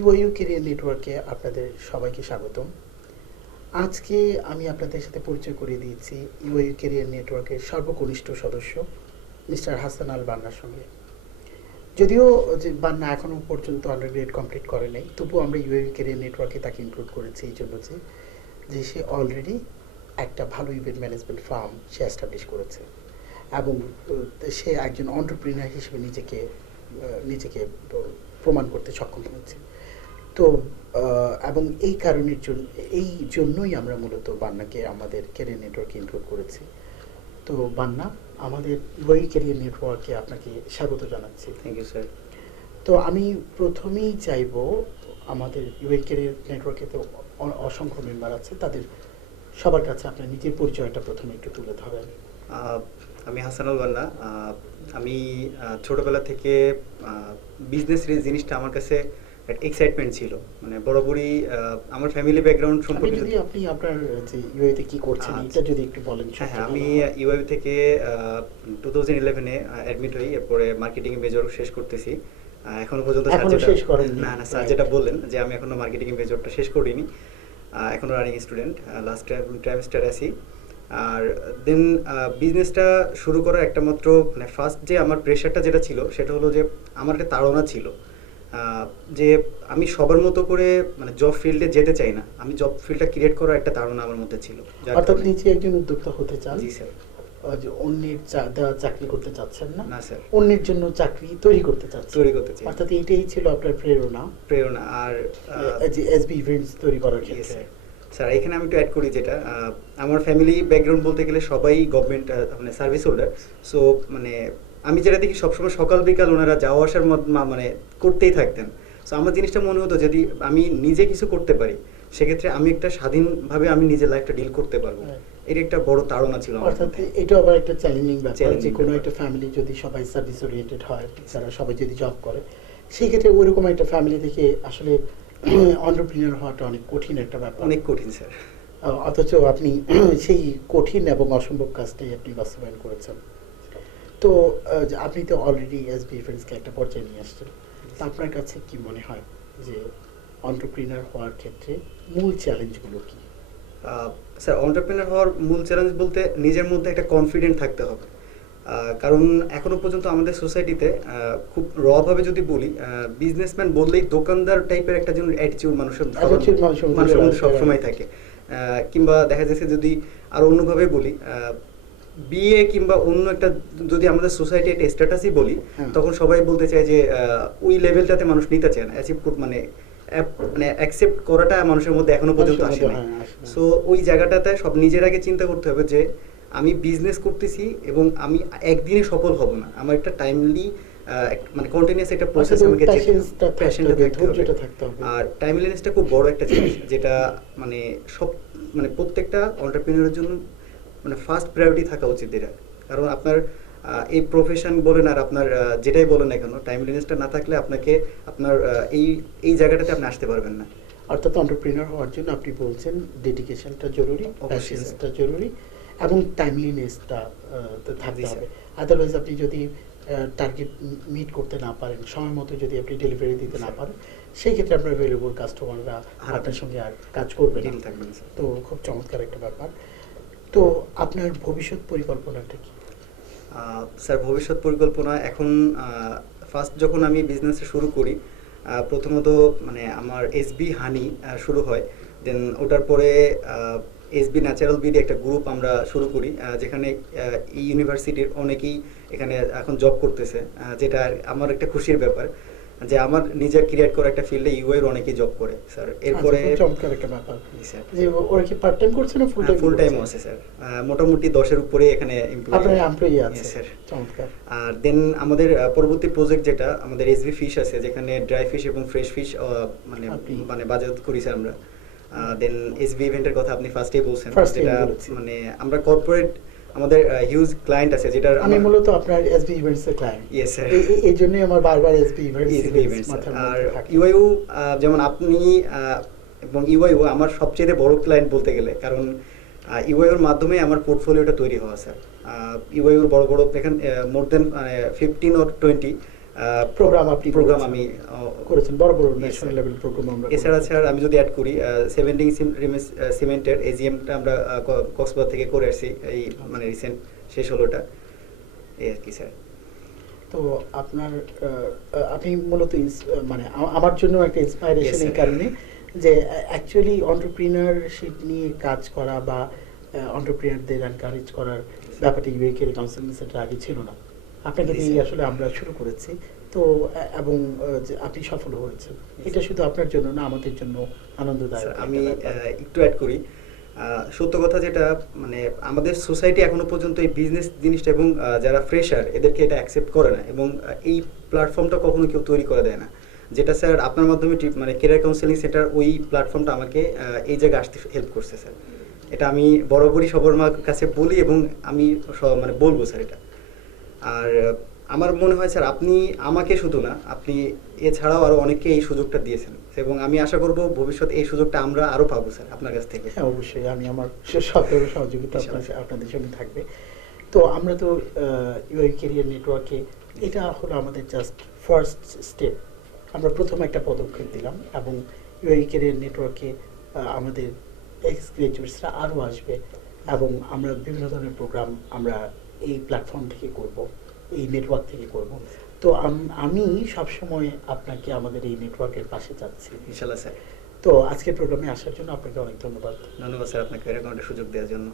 UIU career নেটওয়ার্কে আপনাদের সবাইকে স্বাগতম। আজকে আমি আপনাদের সাথে পরিচয় করিয়ে দিয়েছি ইউআইইউ ক্যারিয়ার নেটওয়ার্কের সর্বকনিষ্ঠ সদস্য মিস্টার হাসান আল বান্নার সঙ্গে। যদিও যে বান্না এখনও পর্যন্ত আন্ডারগ্রেড কমপ্লিট করে নাই, তবুও আমরা ইউআইইউ ক্যারিয়ার নেটওয়ার্কে তাকে ইনক্লুড করেছি এই জন্য যে সে অলরেডি একটা ভালো ইভেন্ট ম্যানেজমেন্ট ফার্ম সে এস্টাবলিশ করেছে এবং সে একজন অন্টারপ্রিনার হিসেবে নিজেকে প্রমাণ করতে সক্ষম হয়েছে। তো এবং এই জন্যই আমরা মূলত বান্নাকে আমাদের ক্যারিয়ার নেটওয়ার্কে ইনক্লুড করেছি। তো বান্না, আমাদের ইউআই ক্যারিয়ার নেটওয়ার্কে আপনাকে স্বাগত জানাচ্ছি। Thank you sir. তো আমি প্রথমেই চাইব আমাদের ইউআই ক্যারিয়ার নেটওয়ার্কে তো অসংখ্য মেম্বার আছে, তাদের সবার কাছে আপনার নিজের পরিচয়টা প্রথমে একটু তুলে ধরেন। আমি হাসানুল বান্না। আমি ছোটবেলা থেকে বিজনেস জিনিসটা আমার কাছে এক্সাইটমেন্ট ছিল, মানে বরাবরই আমার ফ্যামিলি ব্যাকগ্রাউন্ড সম্পর্কে। যদি আপনি আপনার যে ইউআইতে কি করছেন এটা যদি একটু বলেন। হ্যাঁ, আমি ইউআই থেকে 2011-এ অ্যাডমিট হই, এরপরে মার্কেটিং এ মেজর শেষ করতেছি। এখনো পর্যন্ত শেষ করেন না? স্যার যেটা বললেন যে আমি এখনো মার্কেটিং এ মেজরটা শেষ করিনি, এখনো রানিং স্টুডেন্ট, লাস্ট ট্রাইমেস্টারে আছি। আর দেন বিজনেসটা শুরু করার একটা মাত্র মানে ফার্স্ট যে আমার প্রেশারটা যেটা ছিল সেটা হলো যে আমার একটা তাড়না ছিল যে আমি সবার মতো করে মানে জব ফিল্ডে যেতে চাই না, আমি জব ফিল্ডটা ক্রিয়েট করার একটা তাড়না আমার মধ্যে ছিল। অর্থাৎ নিজে একজন উদ্যোক্তা হতে চান? জি স্যার। যে অন্যের দেওয়া চাকরি করতে চাচ্ছেন না? না স্যার, অন্যের জন্য চাকরি তৈরি করতে চাই। অর্থাৎ এইটাই ছিল আপনার প্রেরণা আর যে এসবি ইভেন্টস তৈরি করার ক্ষেত্রে। স্যার এখানে আমি একটু অ্যাড করি, যেটা আমার ফ্যামিলি ব্যাকগ্রাউন্ড বলতে গেলে সবাই গভর্নমেন্ট মানে সার্ভিস হোল্ডার। সো মানে আমি যেটা দেখি সবসময় সকাল বিকাল ওনারা যাওয়া আসার মানে করতেই থাকতেন। সো আমার জিনিসটা মনে হতো যদি আমি নিজে কিছু করতে পারি সেক্ষেত্রে আমি একটা স্বাধীনভাবে আমি নিজের লাইফটা ডিল করতে পারবো। এর একটা বড় তাড়না ছিল আমার। অর্থাৎ এটা আবার একটা চ্যালেঞ্জিং ব্যাপার যে কোনো একটা ফ্যামিলি যদি সবাই সার্ভিস ওরিয়েন্টেড হয়, যারা সবাই যদি জব করে, সেই ক্ষেত্রে ওইরকম একটা ফ্যামিলি থেকে আসলে এন্টারপ্রেনিউর হওয়াটা অনেক কঠিন একটা ব্যাপার। অনেক কঠিন স্যার। অথচ আপনি সেই কঠিন এবং অসম্ভব কাজটাই আপনি বাস্তবায়ন করেছেন। তো আপনি তো অলরেডি এসবি ইভেন্টসকে একটা পর্যায়ে নিয়ে আসছেন। তা আপনার কাছে কি মনে হয় যে এন্টারপ্রেনিউর হওয়ার ক্ষেত্রে মূল চ্যালেঞ্জগুলো কি? স্যার এন্টারপ্রেনিউর হওয়ার মূল চ্যালেঞ্জ বলতে নিজের মধ্যে একটা কনফিডেন্ট থাকতে হবে। কারণ এখনো পর্যন্ত আমাদের সোসাইটিতে খুব ভাবে যদি বলি, বিজনেসম্যান বললেই দোকানদার টাইপের একটা যেন অ্যাটিটিউড মানুষের মধ্যে সবসময় থাকে। কিংবা দেখা যাচ্ছে যদি আর অন্যভাবে বলি, বিয়ে কিংবা অন্য একটা যদি আমাদের সোসাইটি একটা স্ট্যাটাসই বলি, তখন সবাই বলতে চায় যে ওই লেভেলটাতে মানুষ নিতে চায় না, মানে অ্যাকসেপ্ট করাটা মানুষের মধ্যে এখনো পর্যন্ত আসে না। সো ওই জায়গাটাতে সব নিজের আগে চিন্তা করতে হবে যে আমি বিজনেস করতেছি এবং আমি একদিনে সফল হব না, আমার একটা টাইমলি মানে কন্টিনিউয়াস একটা প্রসেস আমাকে থাকতে হবে। আর টাইমলিনেসটা খুব বড় একটা জিনিস, যেটা মানে মানে প্রত্যেকটা এন্টারপ্রেনিউরের জন্য মানে ফার্স্ট প্রায়োরিটি থাকা উচিত এটা। কারণ আপনার এই প্রফেশন বলেন আর আপনার যেটাই বলেন না কেন, টাইমলিনেসটা না থাকলে আপনাকে আপনার এই জায়গাটাতে আপনি আসতে পারবেন না। অর্থাৎ এন্টারপ্রেনিউর হওয়ার জন্য আপনি বলছেন ডেডিকেশনটা জরুরি, প্যাশনটা জরুরি এবং টাইমলিনেসটা থাকতে হবে। আদারওয়াইজ আপনি যদি টার্গেট মিট করতে না পারেন, সময় মতো যদি আপনি ডেলিভারি দিতে না পারেন, সেই ক্ষেত্রে আপনার ভ্যালুয়েবল কাস্টমাররা আপনার সঙ্গে আর কাজ করবে না। তো খুব চমৎকার একটা ব্যাপার। তো আপনার ভবিষ্যৎ পরিকল্পনাটা কি? স্যার ভবিষ্যৎ পরিকল্পনা এখন ফার্স্ট যখন আমি বিজনেসে শুরু করি, প্রথমত মানে আমার এসবি হানি শুরু হয়। দেন ওটার পরে এসবি ন্যাচারাল বিডি একটা গ্রুপ আমরা শুরু করি, যেখানে এই ইউনিভার্সিটির অনেকেই এখানে এখন জব করতেছে, যেটা আমার একটা খুশির ব্যাপার যে আমার নিজের ক্রিয়েট করা একটা ফিল্ডে ইউআইয়ের অনেকেই জব করে স্যার। এরপরে চমৎকার একটা ব্যাপার যে ওরা কি পার্ট টাইম করছে না ফুল টাইম আছে স্যার? মোটামুটি 10-এর উপরে এখানে এমপ্লয়ি আছে স্যার। চমৎকার। আর দেন আমাদের পরবর্তী প্রজেক্ট যেটা আমাদের এসবি ফিশ আছে, যেখানে ড্রাই ফিশ এবং ফ্রেশ ফিশ মানে বাজার করি স্যার আমরা। দেন এসবি ইভেন্টের কথা আপনি ফার্স্টেই বলছেন, যেটা মানে আমরা কর্পোরেট আমাদের হিউজ ক্লায়েন্ট আছে, যেটা আমি মূলত আপনার এসবি ইভেন্টস এর ক্লায়েন্ট। Yes sir. এই জন্যই আমার বারবার এসবি ইভেন্টস মাথায় আর ইউআইইউ যেমন আপনি এবং ইউআইইউ আমার সবচেয়ে বড় ক্লায়েন্ট বলতে গেলে, কারণ ইউআইইউর মাধ্যমে আমার পোর্টফোলিওটা তৈরি হওয়া স্যার। ইউআইইউর বড় বড় এখানে মোর দেন 15 or 20 প্রোগ্রাম আপনি প্রোগ্রাম করেছেন। আমি করেছেন বড় বড় Yes, national sir. Level programme আমরা এছাড়া করেছি। স্যার আমি যদি অ্যাড করি সেভেন্টিং সিমেন্টের এজিএমটা আমরা কক্সবাজার থেকে করে আসছি এই মানে রিসেন্ট শেষ হলোটা এই আর কি স্যার। তো আপনার আপনি মূলত মানে আমার জন্য একটা ইন্সপায়ারেশন Yes, এই sir. কারণে যে অ্যাকচুয়ালি অন্টারপ্রিনারশিপ নিয়ে কাজ করা বা অন্টারপ্রিনারদের এনকারেজ করার ব্যাপারটা ইউএ কেরিয়ার কাউন্সেলিং সেন্টার আগে ছিল না, আপনাকে Yes, দিয়ে sir. আসলে আমরা শুরু করেছি। তো এবং যে আপনি সফল হয়েছেন, Yes, এটা sir. শুধু আপনার জন্য না, আমাদের জন্য আনন্দদায়ক স্যার, একটা আমি ব্যাপার। একটু অ্যাড করি সত্য কথা যেটা মানে আমাদের সোসাইটি এখনো পর্যন্ত এই বিজনেস জিনিসটা এবং যারা ফ্রেশার এদেরকে এটা অ্যাকসেপ্ট করে না এবং এই প্ল্যাটফর্মটা কখনো কেউ তৈরি করে দেয় না, যেটা স্যার আপনার মাধ্যমে মানে কেরিয়ার কাউন্সেলিং সেন্টার ওই প্ল্যাটফর্মটা আমাকে এই জায়গায় আসতে হেল্প করছে স্যার। এটা আমি বরাবরই সবার কাছে বলি এবং আমি মানে বলবো স্যার এটা। আর আমার মনে হয় স্যার আপনি আমাকে শুধু না, আপনি এছাড়াও আরও অনেককে এই সুযোগটা দিয়েছেন এবং আমি আশা করব ভবিষ্যতে এই সুযোগটা আমরা আরও পাবো স্যার আপনার কাছ থেকে। হ্যাঁ, অবশ্যই আমি আমার সব ধরনের সহযোগিতা আপনাদের সঙ্গে থাকবে। তো আমরা তো ইউআই ক্যারিয়ার নেটওয়ার্কে এটা হলো আমাদের জাস্ট ফার্স্ট স্টেপ, আমরা প্রথম একটা পদক্ষেপ দিলাম এবং ইউআই ক্যারিয়ার নেটওয়ার্কে আমাদের এক্স গ্রাজুয়েটসরা আরও আসবে এবং আমরা বিভিন্ন ধরনের প্রোগ্রাম আমরা এই প্ল্যাটফর্ম থেকে করব, এই নেটওয়ার্ক থেকে করব। তো আমি সবসময় আপনাকে আমাদের এই নেটওয়ার্কের পাশে চাচ্ছি। ইনশাল্লাহ স্যার। তো আজকের প্রোগ্রামে আসার জন্য আপনাকে অনেক ধন্যবাদ। ধন্যবাদ স্যার আপনাকে এরকম একটা সুযোগ দেওয়ার জন্য।